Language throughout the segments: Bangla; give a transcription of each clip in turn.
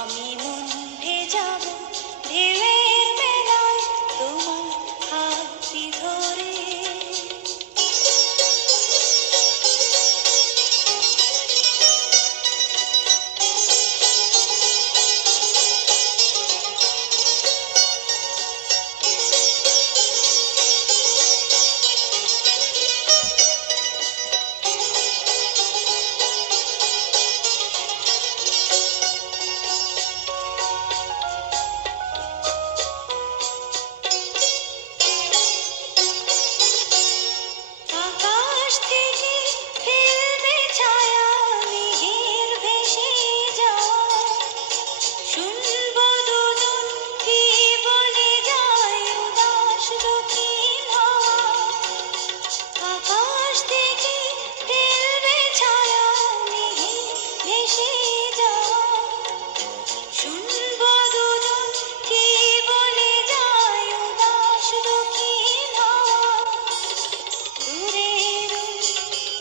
আমি মন ভেজাবো ঢেউয়ের মেলায় তোমার হাতটি ধরে। আকাশ থেকে ফেলবে ছায়া মেঘের ভেসে যাওয়া, শুনবো দুজন কি বলে যায় উদাস দক্ষিণ হাওয়া। আকাশ থেকে ফেলবে ছায়া মেঘের ভেসে যাওয়া, শুনবো দুজন কি বলে যায় উদাস দক্ষিণ হাওয়া। দূরের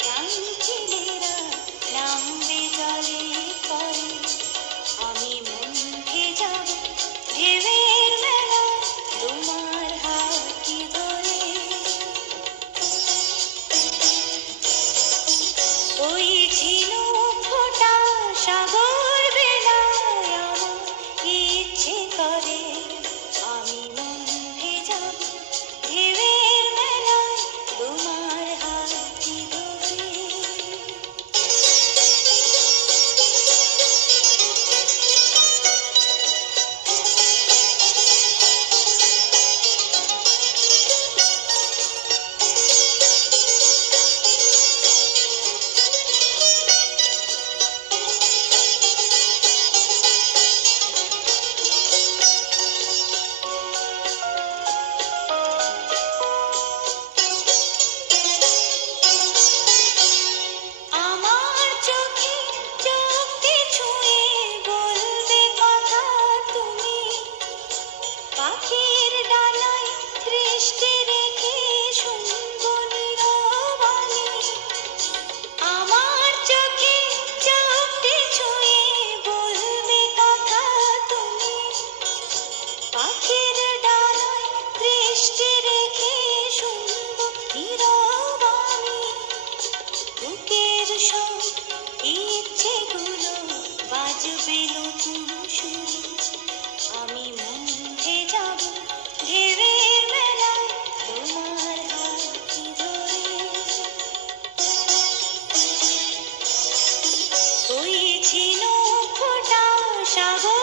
গানচিলেরা নামবে জলে করে, আমি মন ভেজাবো ঢেউয়ের মেলায় তোমার হাতটি ধরে। ওই ঝিনুক ফোঁটা সাগর বেলায় আমার ইচ্ছে করে, আমি মন ভেজাবো ঢেউয়ের মেলায় তোমার হাতটি ধরে। আমার চোখে চোখটি ছুঁয়ে বলবে কথা তুমি, পাখির ডানায় দৃষ্টি রেখে শুনবো নীরবাণী। আমার চোখে চোখটি ছুঁয়ে বলবে কথা তুমি, পাখির ডানায় দৃষ্টি রেখে শুনবো নীরবাণী। বুকের সব ইচ্ছেগুলো বাজবে নতুন সুরে, আমি মন ভেজাবো ঢেউয়ের মেলায় তোমার হাতটি ধরে। ওই ঝিনুক ফোঁটা সাগর